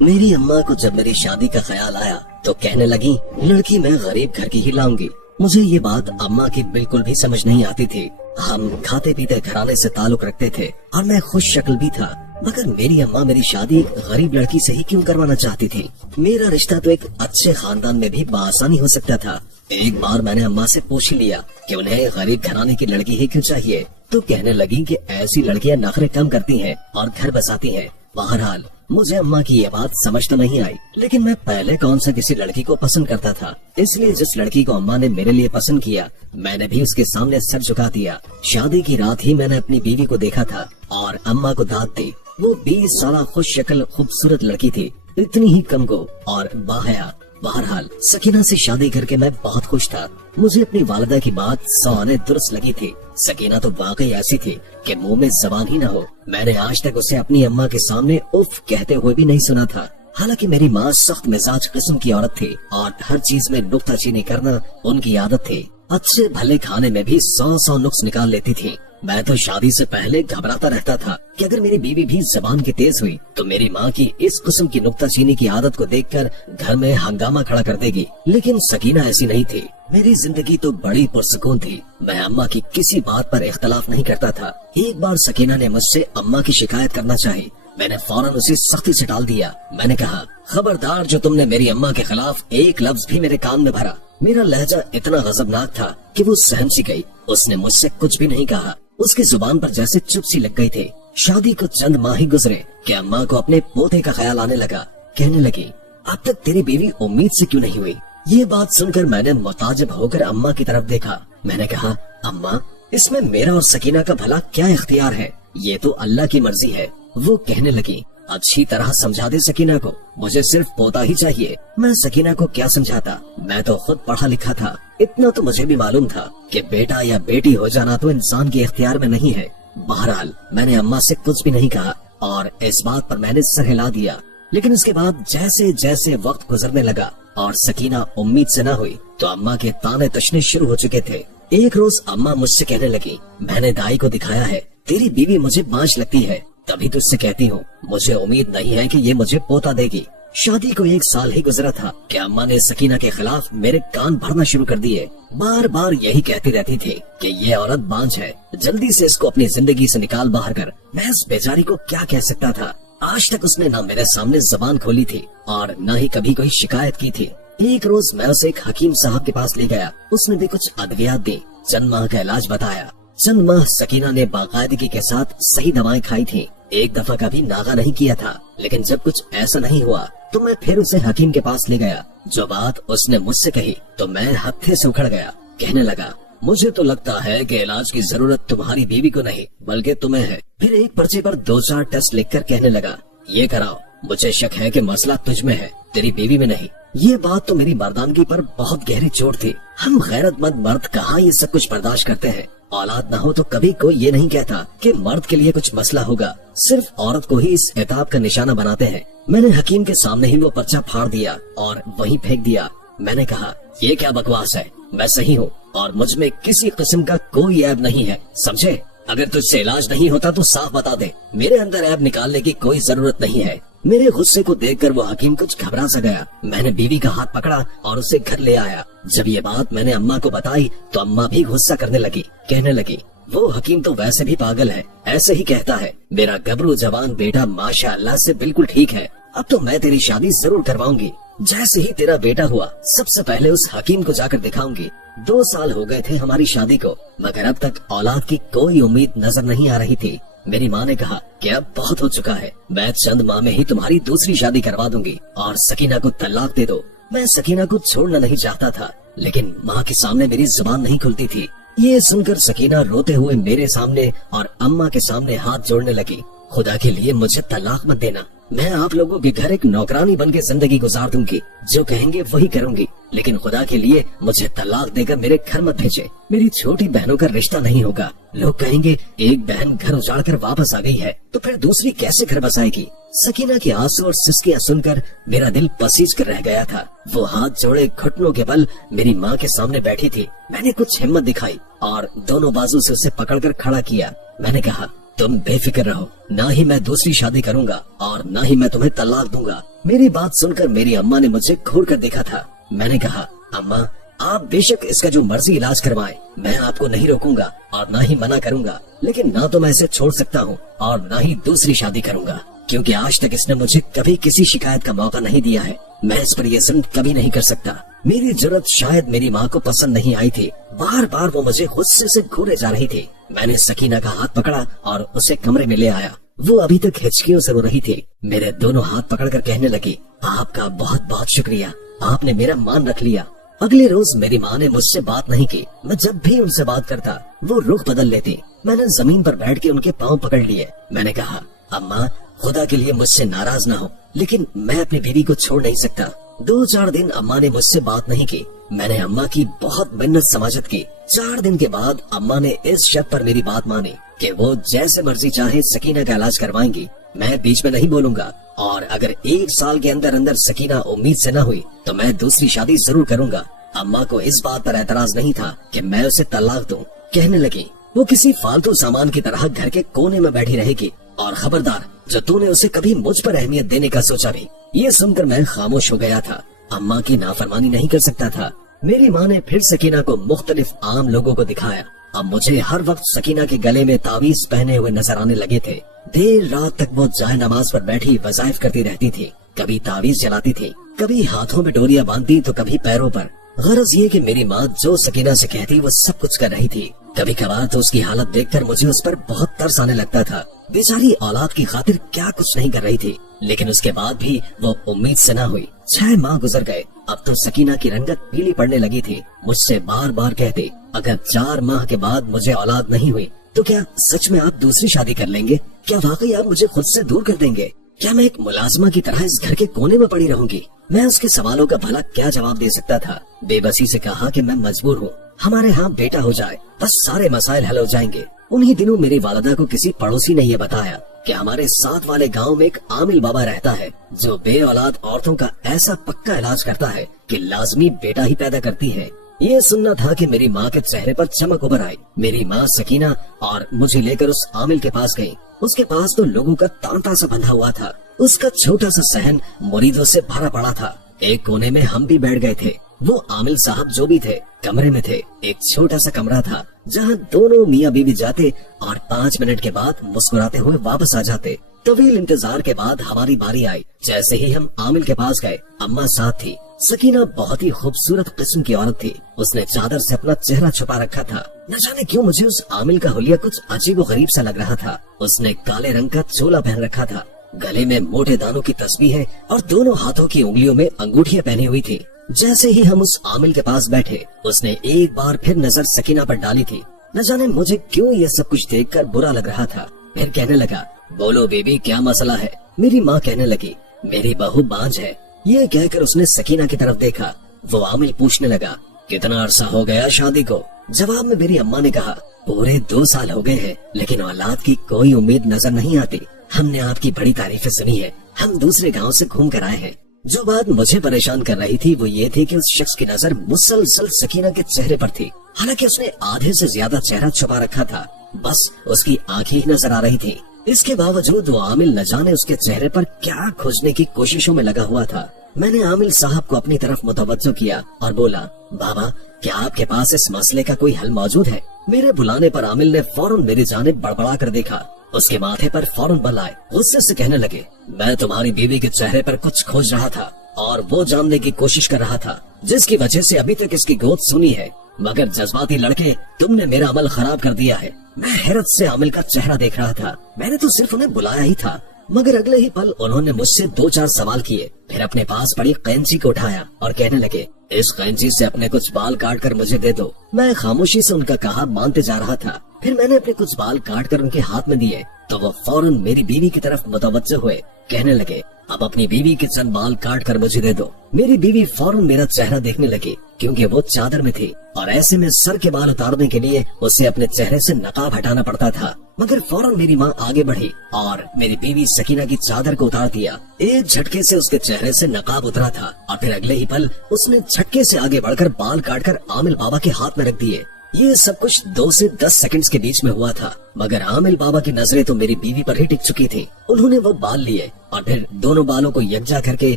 मेरी अम्मा को जब मेरी शादी का ख्याल आया तो कहने लगी, लड़की मैं गरीब घर की ही लाऊंगी। मुझे ये बात अम्मा की बिल्कुल भी समझ नहीं आती थी। हम खाते पीते घराने से ताल्लुक रखते थे और मैं खुश शक्ल भी था, मगर मेरी अम्मा मेरी शादी एक गरीब लड़की से ही क्यों करवाना चाहती थी। मेरा रिश्ता तो एक अच्छे खानदान में भी बआसानी हो सकता था। एक बार मैंने अम्मा से पूछ लिया कि उन्हें गरीब घराने की लड़की ही क्यों चाहिए, तो कहने लगी कि ऐसी लड़कियां नखरे कम करती हैं और घर बसाती हैं। बहरहाल मुझे अम्मा की ये बात समझ तो नहीं आई, लेकिन मैं पहले कौन सा किसी लड़की को पसंद करता था। इसलिए जिस लड़की को अम्मा ने मेरे लिए पसंद किया, मैंने भी उसके सामने सर झुका दिया। शादी की रात ही मैंने अपनी बीवी को देखा था और अम्मा को दाद दी। वो 20 साल खुश शक्ल खूबसूरत लड़की थी, इतनी ही कमगो और बाहया। बहरहाल सकीना से शादी करके मैं बहुत खुश था। मुझे अपनी वालिदा की बात 100 आने दुरुस्त लगी थी। सकीना तो वाकई ऐसी थी कि मुंह में जबान ही न हो। मैंने आज तक उसे अपनी अम्मा के सामने उफ कहते हुए भी नहीं सुना था। हालांकि मेरी माँ सख्त मिजाज किस्म की औरत थी और हर चीज में नुक्ताचीनी करना उनकी आदत थी। अच्छे भले खाने में भी 100 नुक्स निकाल लेती थी। मैं तो शादी से पहले घबराता रहता था कि अगर मेरी बीवी भी जबान की तेज हुई तो मेरी माँ की इस किस्म की नुक्ताचीनी की आदत को देखकर घर में हंगामा खड़ा कर देगी। लेकिन सकीना ऐसी नहीं थी। मेरी जिंदगी तो बड़ी पुरसुकून थी। मैं अम्मा की किसी बात पर इख्तलाफ नहीं करता था। एक बार सकीना ने मुझसे अम्मा की शिकायत करना चाही। मैंने फौरन उसे सख्ती से टाल दिया। मैंने कहा, खबरदार जो तुमने मेरी अम्मा के खिलाफ एक लफ्ज भी मेरे कान में भरा। मेरा लहजा इतना गजबनाक था कि वो सहम सी गई। उसने मुझसे कुछ भी नहीं कहा। उसकी जुबान पर जैसे चुप सी लग गई थी। शादी को चंद माह ही गुजरे कि अम्मा को अपने पोते का ख्याल आने लगा। कहने लगी, अब तक तेरी बीवी उम्मीद से क्यों नहीं हुई। ये बात सुनकर मैंने मुताजिब होकर अम्मा की तरफ देखा। मैंने कहा, अम्मा इसमें मेरा और सकीना का भला क्या इख्तियार है, ये तो अल्लाह की मर्जी है। वो कहने लगी, अच्छी तरह समझा दे सकीना को, मुझे सिर्फ पोता ही चाहिए। मैं सकीना को क्या समझाता, मैं तो खुद पढ़ा लिखा था। इतना तो मुझे भी मालूम था कि बेटा या बेटी हो जाना तो इंसान के इख्तियार में नहीं है। बहरहाल मैंने अम्मा से कुछ भी नहीं कहा और इस बात पर मैंने सर हिला दिया। लेकिन इसके बाद जैसे जैसे वक्त गुजरने लगा और सकीना उम्मीद से न हुई तो अम्मा के ताने तशने शुरू हो चुके थे। एक रोज अम्मा मुझसे कहने लगी, मैंने दाई को दिखाया है, तेरी बीवी मुझे बांझ लगती है, तभी तुझसे कहती हूँ, मुझे उम्मीद नहीं है कि ये मुझे पोता देगी। शादी को 1 साल ही गुजरा था कि अम्मा ने सकीना के खिलाफ मेरे कान भरना शुरू कर दिए। बार बार यही कहती रहती थी कि ये औरत बांझ है, जल्दी से इसको अपनी जिंदगी से निकाल बाहर कर। मैं इस बेचारी को क्या कह सकता था। आज तक उसने ना मेरे सामने जबान खोली थी और न ही कभी कोई शिकायत की थी। एक रोज मैं उसे एक हकीम साहब के पास ले गया। उसने भी कुछ अद्वियात दी, चंद माह का इलाज बताया। चंद माह सकीना ने बाकायदगी के साथ सही दवाएं खाई थी। एक दफा कभी नागा नहीं किया था, लेकिन जब कुछ ऐसा नहीं हुआ तो मैं फिर उसे हकीम के पास ले गया। जो बात उसने मुझसे कही तो मैं हत्थे से उखड़ गया। कहने लगा, मुझे तो लगता है कि इलाज की जरूरत तुम्हारी बीवी को नहीं बल्कि तुम्हें है। फिर एक पर्चे पर 2-4 टेस्ट लिखकर कहने लगा, ये कराओ। मुझे शक है कि मसला तुझ में है, तेरी बीवी में नहीं। ये बात तो मेरी मर्दानगी पर बहुत गहरी चोट थी। हम गैरतमंद मर्द कहाँ ये सब कुछ बर्दाश्त करते हैं। औलाद न हो तो कभी कोई ये नहीं कहता कि मर्द के लिए कुछ मसला होगा, सिर्फ औरत को ही इस इताब का निशाना बनाते हैं। मैंने हकीम के सामने ही वो पर्चा फाड़ दिया और वहीं फेंक दिया। मैंने कहा, ये क्या बकवास है, मैं सही हूँ और मुझ में किसी किस्म का कोई ऐब नहीं है, समझे। अगर तुझसे इलाज नहीं होता तो साफ बता दे, मेरे अंदर ऐब निकालने की कोई जरूरत नहीं है। मेरे गुस्से को देखकर वो हकीम कुछ घबरा सा गया। मैंने बीवी का हाथ पकड़ा और उसे घर ले आया। जब ये बात मैंने अम्मा को बताई तो अम्मा भी गुस्सा करने लगी। कहने लगी, वो हकीम तो वैसे भी पागल है, ऐसे ही कहता है। मेरा गबरू जवान बेटा माशाअल्लाह से बिल्कुल ठीक है। अब तो मैं तेरी शादी जरूर करवाऊंगी। जैसे ही तेरा बेटा हुआ सबसे पहले उस हकीम को जाकर दिखाऊंगी। 2 साल हो गए थे हमारी शादी को, मगर अब तक औलाद की कोई उम्मीद नजर नहीं आ रही थी। मेरी माँ ने कहा कि अब बहुत हो चुका है, मैं चंद माह में ही तुम्हारी दूसरी शादी करवा दूंगी और सकीना को तलाक दे दो। मैं सकीना को छोड़ना नहीं चाहता था, लेकिन माँ के सामने मेरी जुबान नहीं खुलती थी। ये सुनकर सकीना रोते हुए मेरे सामने और अम्मा के सामने हाथ जोड़ने लगी। खुदा के लिए मुझे तलाक मत देना, मैं आप लोगों के घर एक नौकरानी बन के जिंदगी गुजार दूंगी, जो कहेंगे वही करूंगी, लेकिन खुदा के लिए मुझे तलाक देकर मेरे घर मत भेजे। मेरी छोटी बहनों का रिश्ता नहीं होगा। लोग कहेंगे एक बहन घर उजाड़ कर वापस आ गई है तो फिर दूसरी कैसे घर बसाएगी। सकीना के आंसू और सिसकियां सुनकर मेरा दिल पसीज कर रह गया था। वो हाथ जोड़े घुटनों के बल मेरी माँ के सामने बैठी थी। मैंने कुछ हिम्मत दिखाई और दोनों बाजू से उसे पकड़कर खड़ा किया। मैंने कहा, तुम बेफिक्र रहो, ना ही मैं दूसरी शादी करूंगा और ना ही मैं तुम्हें तलाक दूंगा। मेरी बात सुनकर मेरी अम्मा ने मुझे घूर कर देखा था। मैंने कहा, अम्मा आप बेशक इसका जो मर्जी इलाज करवाएं, मैं आपको नहीं रोकूंगा और ना ही मना करूंगा, लेकिन ना तो मैं इसे छोड़ सकता हूँ और ना ही दूसरी शादी करूंगा, क्योंकि आज तक इसने मुझे कभी किसी शिकायत का मौका नहीं दिया है। मैं इस पर यह जुल्म कभी नहीं कर सकता। मेरी जरूरत शायद मेरी माँ को पसंद नहीं आई थी। बार बार वो मुझे गुस्से से घूरे जा रही थी। मैंने सकीना का हाथ पकड़ा और उसे कमरे में ले आया। वो अभी तक हिचकियों से रो रही थी। मेरे दोनों हाथ पकड़कर कहने लगी, आपका बहुत बहुत शुक्रिया, आपने मेरा मान रख लिया। अगले रोज मेरी माँ ने मुझसे बात नहीं की। मैं जब भी उनसे बात करता वो रुख बदल लेती। मैंने जमीन पर बैठ के उनके पाँव पकड़ लिए। मैंने कहा, अम्मा खुदा के लिए मुझसे नाराज ना हो, लेकिन मैं अपनी बीवी को छोड़ नहीं सकता। 2-4 दिन अम्मा ने मुझसे बात नहीं की। मैंने अम्मा की बहुत मिन्नत समाजत की। 4 दिन के बाद अम्मा ने इस शर्त पर मेरी बात मानी कि वो जैसे मर्जी चाहे सकीना का इलाज करवाएंगी। मैं बीच में नहीं बोलूंगा और अगर 1 साल के अंदर अंदर सकीना उम्मीद से न हुई तो मैं दूसरी शादी जरूर करूंगा। अम्मा को इस बात पर एतराज नहीं था कि मैं उसे तलाक दूं। कहने लगी, वो किसी फालतू सामान की तरह घर के कोने में बैठी रहेगी और खबरदार जो तूने उसे कभी मुझ पर अहमियत देने का सोचा भी। ये सुनकर मैं खामोश हो गया था। अम्मा की नाफरमानी नहीं कर सकता था। मेरी माँ ने फिर सकीना को मुख्तलिफ आम लोगों को दिखाया। अब मुझे हर वक्त सकीना के गले में तावीज पहने हुए नजर आने लगे थे। देर रात तक वो जाए नमाज पर बैठी वज़ाइफ करती रहती थी। कभी तावीज जलाती थी, कभी हाथों में डोरियां बांधती तो कभी पैरों पर। गरज ये कि मेरी माँ जो सकीना से कहती वो सब कुछ कर रही थी। कभी कभार तो उसकी हालत देखकर मुझे उस पर बहुत तरस आने लगता था। बेचारी औलाद की खातिर क्या कुछ नहीं कर रही थी, लेकिन उसके बाद भी वो उम्मीद से न हुई। 6 माह गुजर गए। अब तो सकीना की रंगत पीली पड़ने लगी थी। मुझसे बार बार कहते, अगर 4 माह के बाद मुझे औलाद नहीं हुई तो क्या सच में आप दूसरी शादी कर लेंगे? क्या वाकई आप मुझे खुद से दूर कर देंगे? क्या मैं एक मुलाजमा की तरह इस घर के कोने में पड़ी रहूंगी? मैं उसके सवालों का भला क्या जवाब दे सकता था? बेबसी से कहा कि मैं मजबूर हूँ, हमारे यहाँ बेटा हो जाए, बस सारे मसाइल हल हो जाएंगे। उन्हीं दिनों मेरी वालिदा को किसी पड़ोसी ने ये बताया कि हमारे साथ वाले गांव में एक आमिल बाबा रहता है जो बे औलाद औरतों का ऐसा पक्का इलाज करता है कि लाजमी बेटा ही पैदा करती है। ये सुनना था कि मेरी माँ के चेहरे पर चमक उभर आई। मेरी माँ सकीना और मुझे लेकर उस आमिल के पास गई। उसके पास तो लोगों का तांता सा बंधा हुआ था। उसका छोटा सा सहन मुरीदों से भरा पड़ा था। एक कोने में हम भी बैठ गए थे। वो आमिल साहब जो भी थे कमरे में थे। एक छोटा सा कमरा था जहाँ दोनों मियाँ बीवी जाते और 5 मिनट के बाद मुस्कुराते हुए वापस आ जाते। तवील इंतजार के बाद हमारी बारी आई। जैसे ही हम आमिल के पास गए, अम्मा साथ थी। सकीना बहुत ही खूबसूरत किस्म की औरत थी। उसने चादर से अपना चेहरा छुपा रखा था। न जाने क्यों मुझे उस आमिल का हुलिया कुछ अजीब गरीब सा लग रहा था। उसने काले रंग का चोला पहन रखा था, गले में मोटे दानों की तस्बीह और दोनों हाथों की उंगलियों में अंगूठियां पहनी हुई थी। जैसे ही हम उस आमिल के पास बैठे, उसने एक बार फिर नजर सकीना पर डाली थी। न जाने मुझे क्यों ये सब कुछ देखकर बुरा लग रहा था। फिर कहने लगा, बोलो बेबी क्या मसला है? मेरी माँ कहने लगी, मेरी बहू बांझ है। ये कहकर उसने सकीना की तरफ देखा। वो आमिल पूछने लगा, कितना अरसा हो गया शादी को? जवाब में मेरी अम्मा ने कहा, पूरे 2 साल हो गए हैं, लेकिन औलाद की कोई उम्मीद नजर नहीं आती। हमने आपकी बड़ी तारीफें सुनी है, हम दूसरे गांव से घूम कर आए हैं। जो बात मुझे परेशान कर रही थी वो ये थी कि उस शख्स की नजर मुसलसल सकीना के चेहरे पर थी। हालांकि उसने आधे से ज्यादा चेहरा छुपा रखा था, बस उसकी आंखें ही नजर आ रही थी। इसके बावजूद वो आमिल न जाने उसके चेहरे पर क्या खोजने की कोशिशों में लगा हुआ था। मैंने आमिल साहब को अपनी तरफ मुतवज्जो किया और बोला, बाबा क्या आपके पास इस मसले का कोई हल मौजूद है? मेरे बुलाने पर आमिल ने फौरन मेरी जानिब बड़बड़ा कर देखा। उसके माथे पर फौरन बल आए। गुस्से से कहने लगे, मैं तुम्हारी बीवी के चेहरे पर कुछ खोज रहा था और वो जानने की कोशिश कर रहा था जिसकी वजह से अभी तक इसकी गोद सुनी है, मगर जज्बाती लड़के तुमने मेरा अमल खराब कर दिया है। मैं हैरत से आमिल का चेहरा देख रहा था। मैंने तो सिर्फ उन्हें बुलाया ही था, मगर अगले ही पल उन्होंने मुझसे 2-4 सवाल किए। फिर अपने पास पड़ी कैंची को उठाया और कहने लगे, इस कैंची से अपने कुछ बाल काट कर मुझे दे दो। मैं खामोशी से उनका कहा मानते जा रहा था। फिर मैंने अपने कुछ बाल काट कर उनके हाथ में दिए तो वो फौरन मेरी बीवी की तरफ मुतवज्जो हुए। कहने लगे, अब अपनी बीवी के चंद बाल काट कर मुझे दे दो। मेरी बीवी फौरन मेरा चेहरा देखने लगी क्योंकि वो चादर में थी और ऐसे में सर के बाल उतारने के लिए उसे अपने चेहरे से नकाब हटाना पड़ता था। मगर फौरन मेरी माँ आगे बढ़ी और मेरी बीवी सकीना की चादर को उतार दिया। एक झटके से उसके चेहरे से नकाब उतरा था और फिर अगले ही पल उसने झटके से आगे बढ़कर बाल काटकर आमिल बाबा के हाथ में रख दिए। ये सब कुछ 2 से 10 सेकंड्स के बीच में हुआ था, मगर आमिल बाबा की नजरें तो मेरी बीवी पर ही टिक चुकी थी। उन्होंने वो बाल लिए और फिर दोनों बालों को यकजा करके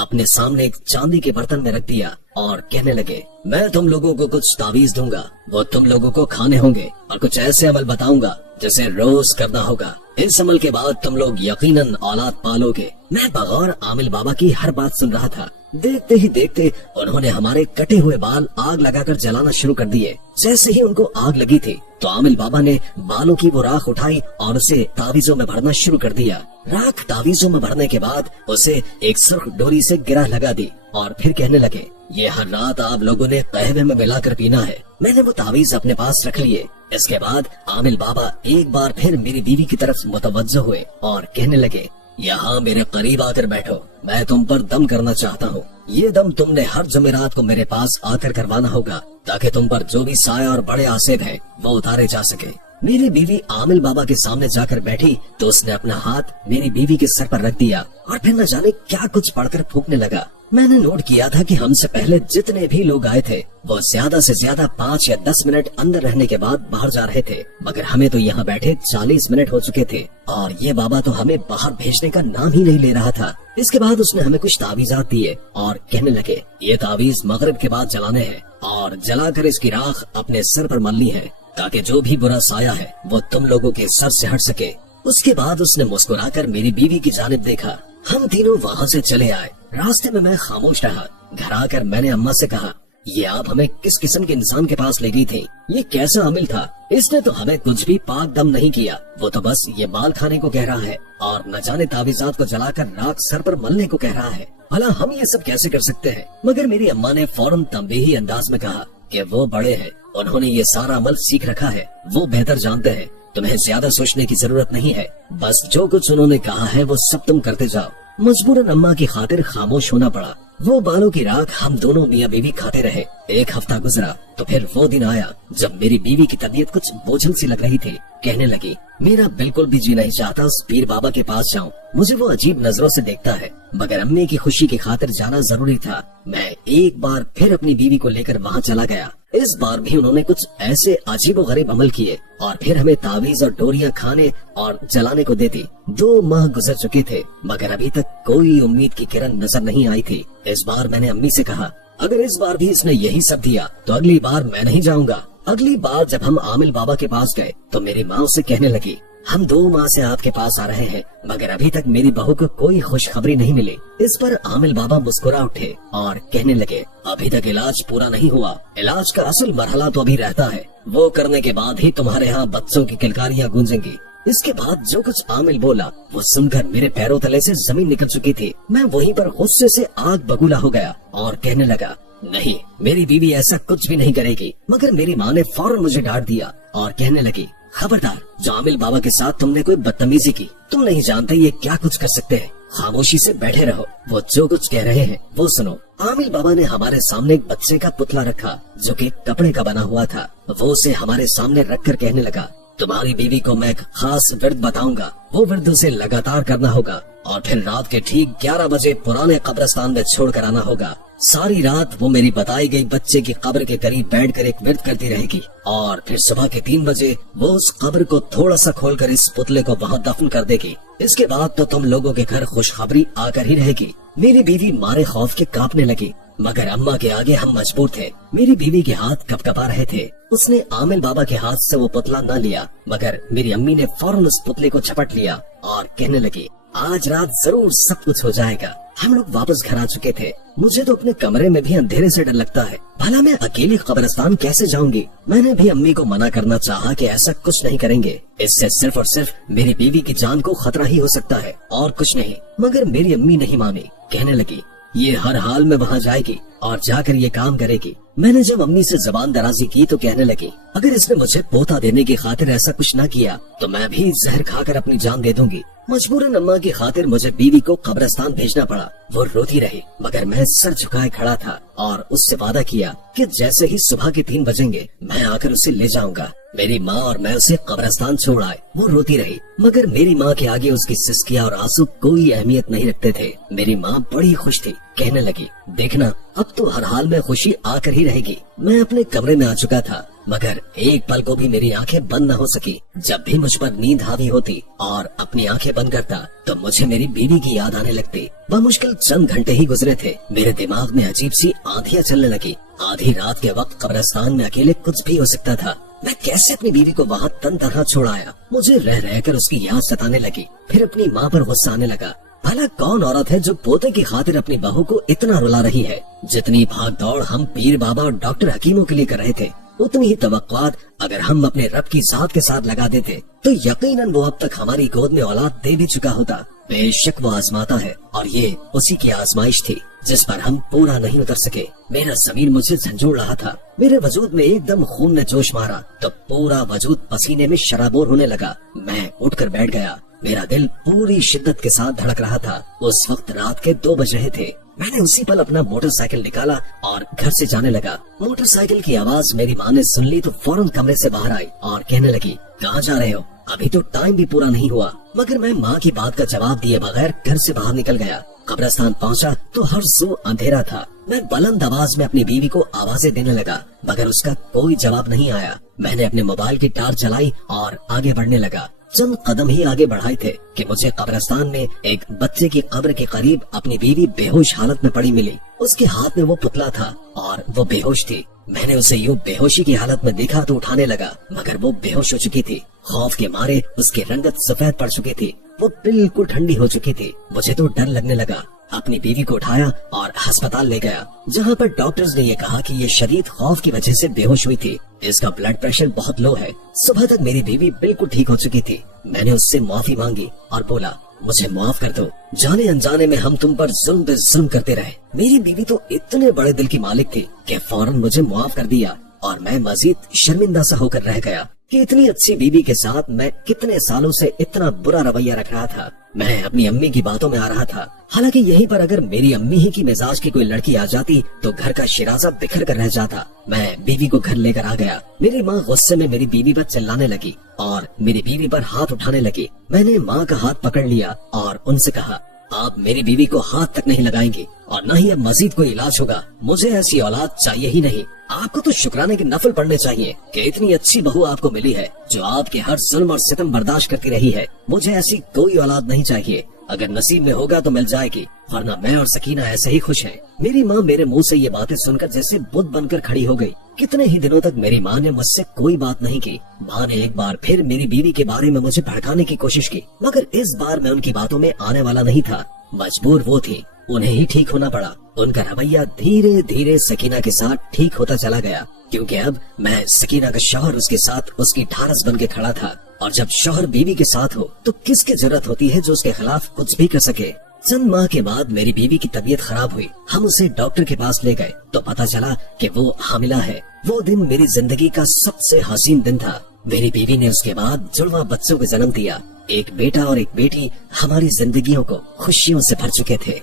अपने सामने एक चांदी के बर्तन में रख दिया और कहने लगे, मैं तुम लोगों को कुछ तावीज दूंगा, वो तुम लोगों को खाने होंगे और कुछ ऐसे अमल बताऊंगा जैसे रोज करना होगा। इस अमल के बाद तुम लोग यकीनन औलाद पालोगे। मैं बगौर आमिल बाबा की हर बात सुन रहा था। देखते ही देखते उन्होंने हमारे कटे हुए बाल आग लगाकर जलाना शुरू कर दिए। जैसे ही उनको आग लगी थी तो आमिल बाबा ने बालों की वो राख उठाई और उसे तावीजों में भरना शुरू कर दिया। राख तावीजों में भरने के बाद उसे एक सुर्ख डोरी से गिरह लगा दी और फिर कहने लगे, ये हर रात आप लोगों ने कहवे में मिलाकर पीना है। मैंने वो तावीज अपने पास रख लिए। इसके बाद आमिल बाबा एक बार फिर मेरी बीवी की तरफ मुतवज्जो हुए और कहने लगे, यहाँ मेरे करीब आकर बैठो, मैं तुम पर दम करना चाहता हूँ। ये दम तुमने हर जुमेरात को मेरे पास आकर करवाना होगा ताकि तुम पर जो भी साया और बड़े आसेब है वो उतारे जा सके। मेरी बीवी आमिल बाबा के सामने जाकर बैठी तो उसने अपना हाथ मेरी बीवी के सर पर रख दिया और फिर न जाने क्या कुछ पढ़कर फूंकने लगा। मैंने नोट किया था कि हमसे पहले जितने भी लोग आए थे वो ज्यादा से ज्यादा 5 या 10 मिनट अंदर रहने के बाद बाहर जा रहे थे, मगर हमें तो यहाँ बैठे 40 मिनट हो चुके थे और ये बाबा तो हमें बाहर भेजने का नाम ही नहीं ले रहा था। इसके बाद उसने हमें कुछ तावीज़ात दिए और कहने लगे, ये तावीज मगरिब के बाद जलाने हैं और जलाकर इसकी राख अपने सर पर मलनी है ताकि जो भी बुरा साया है वो तुम लोगों के सर से हट सके। उसके बाद उसने मुस्कुराकर मेरी बीवी की जानिब देखा। हम तीनों वहाँ से चले आए। रास्ते में मैं खामोश रहा। घर आकर मैंने अम्मा से कहा, ये आप हमें किस किस्म के इंसान के पास ले गई थी? ये कैसा अमिल था? इसने तो हमें कुछ भी पाक दम नहीं किया, वो तो बस ये बाल खाने को कह रहा है और न जाने तावीज़ात को जलाकर राख सर पर मलने को कह रहा है। भला हम ये सब कैसे कर सकते हैं? मगर मेरी अम्मा ने फौरन तंबीही अंदाज में कहा कि वो बड़े हैं, उन्होंने ये सारा अमल सीख रखा है, वो बेहतर जानते हैं, तुम्हें ज्यादा सोचने की जरूरत नहीं है, बस जो कुछ उन्होंने कहा है वो सब तुम करते जाओ। मजबूरन अम्मा की खातिर खामोश होना पड़ा। वो बालों की राख हम दोनों मियाँ बीवी खाते रहे। एक हफ्ता गुजरा तो फिर वो दिन आया जब मेरी बीवी की तबीयत कुछ बोझल सी लग रही थी। कहने लगी, मेरा बिल्कुल भी जी नहीं चाहता उस पीर बाबा के पास जाऊं, मुझे वो अजीब नजरों से देखता है, मगर अम्मी की खुशी की खातिर जाना जरूरी था। मैं एक बार फिर अपनी बीवी को लेकर वहाँ चला गया। इस बार भी उन्होंने कुछ ऐसे अजीब गरीब अमल किए और फिर हमें तावीज और डोरियां खाने और जलाने को देती। 2 माह गुजर चुके थे मगर अभी तक कोई उम्मीद की किरण नजर नहीं आई थी। इस बार मैंने अम्मी से कहा, अगर इस बार भी इसने यही सब दिया तो अगली बार मैं नहीं जाऊंगा। अगली बार जब हम आमिल बाबा के पास गए तो मेरी माँ उससे कहने लगी, हम 2 माह से आपके पास आ रहे हैं मगर अभी तक मेरी बहू को कोई खुशखबरी नहीं मिली। इस पर आमिल बाबा मुस्कुरा उठे और कहने लगे, अभी तक इलाज पूरा नहीं हुआ, इलाज का असल मरहला तो अभी रहता है, वो करने के बाद ही तुम्हारे यहाँ बच्चों की किलकारियाँ गूंजेंगी। इसके बाद जो कुछ आमिल बोला वो सुनकर मेरे पैरों तले से जमीन निकल चुकी थी। मैं वहीं पर गुस्से से आग बबूला हो गया और कहने लगा, नहीं, मेरी बीवी ऐसा कुछ भी नहीं करेगी। मगर मेरी माँ ने फौरन मुझे डांट दिया और कहने लगी, खबरदार, जो आमिल बाबा के साथ तुमने कोई बदतमीजी की, तुम नहीं जानते ये क्या कुछ कर सकते हैं, खामोशी से बैठे रहो, वो जो कुछ कह रहे हैं वो सुनो। आमिल बाबा ने हमारे सामने एक बच्चे का पुतला रखा जो कि कपड़े का बना हुआ था। वो उसे हमारे सामने रखकर कहने लगा, तुम्हारी बीवी को मैं एक खास विर्द बताऊंगा, वो विर्द उसे लगातार करना होगा और फिर रात के ठीक 11 बजे पुराने कब्रिस्तान में छोड़ कर आना होगा। सारी रात वो मेरी बताई गई बच्चे की कब्र के करीब बैठकर एक विर्द करती रहेगी और फिर सुबह के 3 बजे वो उस कब्र को थोड़ा सा खोलकर इस पुतले को वहाँ दफन कर देगी। इसके बाद तो तुम लोगों के घर खुशखबरी आकर ही रहेगी। मेरी बीवी मारे खौफ के कांपने लगी मगर अम्मा के आगे हम मजबूर थे। मेरी बीवी के हाथ कपकपा रहे थे। उसने आमिल बाबा के हाथ से वो पुतला न लिया मगर मेरी अम्मी ने फौरन उस पुतले को झपट लिया और कहने लगी, आज रात जरूर सब कुछ हो जाएगा। हम लोग वापस घर आ चुके थे। मुझे तो अपने कमरे में भी अंधेरे से डर लगता है, भला मैं अकेली कब्रिस्तान कैसे जाऊंगी। मैंने भी अम्मी को मना करना चाहा कि ऐसा कुछ नहीं करेंगे, इससे सिर्फ और सिर्फ मेरी बीवी की जान को खतरा ही हो सकता है और कुछ नहीं। मगर मेरी अम्मी नहीं मानी। कहने लगी, ये हर हाल में वहाँ जाएगी और जाकर ये काम करेगी। मैंने जब अम्मी से जबान दराजी की तो कहने लगी, अगर इसने मुझे पोता देने की खातिर ऐसा कुछ न किया तो मैं भी जहर खाकर अपनी जान दे दूंगी। मजबूरन अम्मा की खातिर मुझे बीवी को कब्रिस्तान भेजना पड़ा। वो रोती रही मगर मैं सर झुकाए खड़ा था और उससे वादा किया कि जैसे ही सुबह के 3 बजेंगे मैं आकर उसे ले जाऊंगा। मेरी माँ और मैं उसे कब्रिस्तान छोड़ आए। वो रोती रही मगर मेरी माँ के आगे उसकी सिसकियाँ और आंसू कोई अहमियत नहीं रखते थे। मेरी माँ बड़ी खुश थी। कहने लगी, देखना अब तो हर हाल में खुशी आकर ही रहेगी। मैं अपने कमरे में आ चुका था। मगर एक पल को भी मेरी आंखें बंद न हो सकी। जब भी मुझ पर नींद हावी होती और अपनी आंखें बंद करता तो मुझे मेरी बीवी की याद आने लगती। बमुश्किल चंद घंटे ही गुजरे थे, मेरे दिमाग में अजीब सी आंधियां चलने लगी। आधी रात के वक्त कब्रिस्तान में अकेले कुछ भी हो सकता था। मैं कैसे अपनी बीवी को वहाँ तन तरह छोड़ आया। मुझे रह रहकर उसकी याद सताने लगी। फिर अपनी माँ पर गुस्सा आने लगा। भला कौन औरत है जो पोते की खातिर अपनी बहू को इतना रुला रही है। जितनी भाग दौड़ हम पीर बाबा और डॉक्टर हकीमों के लिए कर रहे थे, उतनी ही तवक्कुआत अगर हम अपने रब की जात के साथ लगा देते तो यकीनन वो अब तक हमारी गोद में औलाद दे भी चुका होता। बेशक वो आजमाता है और ये उसी की आजमाइश थी जिस पर हम पूरा नहीं उतर सके। मेरा ज़मीर मुझे झंझोड़ रहा था। मेरे वजूद में एकदम खून ने जोश मारा तो पूरा वजूद पसीने में शराबोर होने लगा। मैं उठकर बैठ गया। मेरा दिल पूरी शिद्दत के साथ धड़क रहा था। उस वक्त रात के 2 बज रहे थे। मैंने उसी पल अपना मोटरसाइकिल निकाला और घर से जाने लगा। मोटरसाइकिल की आवाज मेरी माँ ने सुन ली तो फौरन कमरे से बाहर आई और कहने लगी, कहाँ जा रहे हो? अभी तो टाइम भी पूरा नहीं हुआ। मगर मैं माँ की बात का जवाब दिए बगैर घर से बाहर निकल गया। कब्रिस्तान पहुँचा तो हर सू अंधेरा था। मैं बुलंद आवाज में अपनी बीवी को आवाजें देने लगा मगर उसका कोई जवाब नहीं आया। मैंने अपने मोबाइल की टार्च जलाई और आगे बढ़ने लगा। चंद कदम ही आगे बढ़ाए थे कि मुझे कब्रिस्तान में एक बच्चे की कब्र के करीब अपनी बीवी बेहोश हालत में पड़ी मिली। उसके हाथ में वो पुतला था और वो बेहोश थी। मैंने उसे यूं बेहोशी की हालत में देखा तो उठाने लगा मगर वो बेहोश हो चुकी थी। खौफ के मारे उसकी रंगत सफेद पड़ चुकी थी। वो बिल्कुल ठंडी हो चुकी थी। मुझे तो डर लगने लगा। अपनी बीवी को उठाया और अस्पताल ले गया, जहाँ पर डॉक्टर्स ने ये कहा कि ये शदीद खौफ की वजह से बेहोश हुई थी। इसका ब्लड प्रेशर बहुत लो है। सुबह तक मेरी बीवी बिल्कुल ठीक हो चुकी थी। मैंने उससे माफी मांगी और बोला, मुझे माफ कर दो। जाने अनजाने में हम तुम पर जुल्म पे जुल्म करते रहे। मेरी बीवी तो इतने बड़े दिल की मालिक थी कि फौरन मुझे माफ कर दिया और मैं मजीद शर्मिंदा सा होकर रह गया कि इतनी अच्छी बीवी के साथ मैं कितने सालों से इतना बुरा रवैया रख रहा था। मैं अपनी अम्मी की बातों में आ रहा था। हालांकि यहीं पर अगर मेरी अम्मी ही की मिजाज की कोई लड़की आ जाती तो घर का शिराजा बिखर कर रह जाता। मैं बीवी को घर लेकर आ गया। मेरी माँ गुस्से में मेरी बीवी पर चिल्लाने लगी और मेरी बीवी पर हाथ उठाने लगी। मैंने माँ का हाथ पकड़ लिया और उनसे कहा, आप मेरी बीवी को हाथ तक नहीं लगाएंगी और न ही अब मजीद कोई इलाज होगा। मुझे ऐसी औलाद चाहिए ही नहीं। आपको तो शुक्राने के नफल पढ़ने चाहिए कि इतनी अच्छी बहू आपको मिली है जो आपके हर जुल्म और सितम बर्दाश्त करती रही है। मुझे ऐसी कोई औलाद नहीं चाहिए। अगर नसीब में होगा तो मिल जाएगी, वरना मैं और सकीना ऐसे ही खुश हैं। मेरी माँ मेरे मुंह से ये बातें सुनकर जैसे बुत बनकर खड़ी हो गई। कितने ही दिनों तक मेरी माँ ने मुझसे कोई बात नहीं की। माँ ने एक बार फिर मेरी बीवी के बारे में मुझे भड़काने की कोशिश की मगर इस बार मैं उनकी बातों में आने वाला नहीं था। मजबूर वो थी, उन्हें ही ठीक होना पड़ा। उनका रवैया धीरे धीरे सकीना के साथ ठीक होता चला गया क्योंकि अब मैं सकीना का शौहर उसके साथ उसकी ढारस बन के खड़ा था। और जब शौहर बीवी के साथ हो तो किसकी जरूरत होती है जो उसके खिलाफ कुछ भी कर सके। चंद माह के बाद मेरी बीवी की तबीयत खराब हुई। हम उसे डॉक्टर के पास ले गए तो पता चला कि वो हामिला है। वो दिन मेरी जिंदगी का सबसे हसीन दिन था। मेरी बीवी ने उसके बाद जुड़वा बच्चों को जन्म दिया। एक बेटा और एक बेटी हमारी जिंदगियों को खुशियों से भर चुके थे।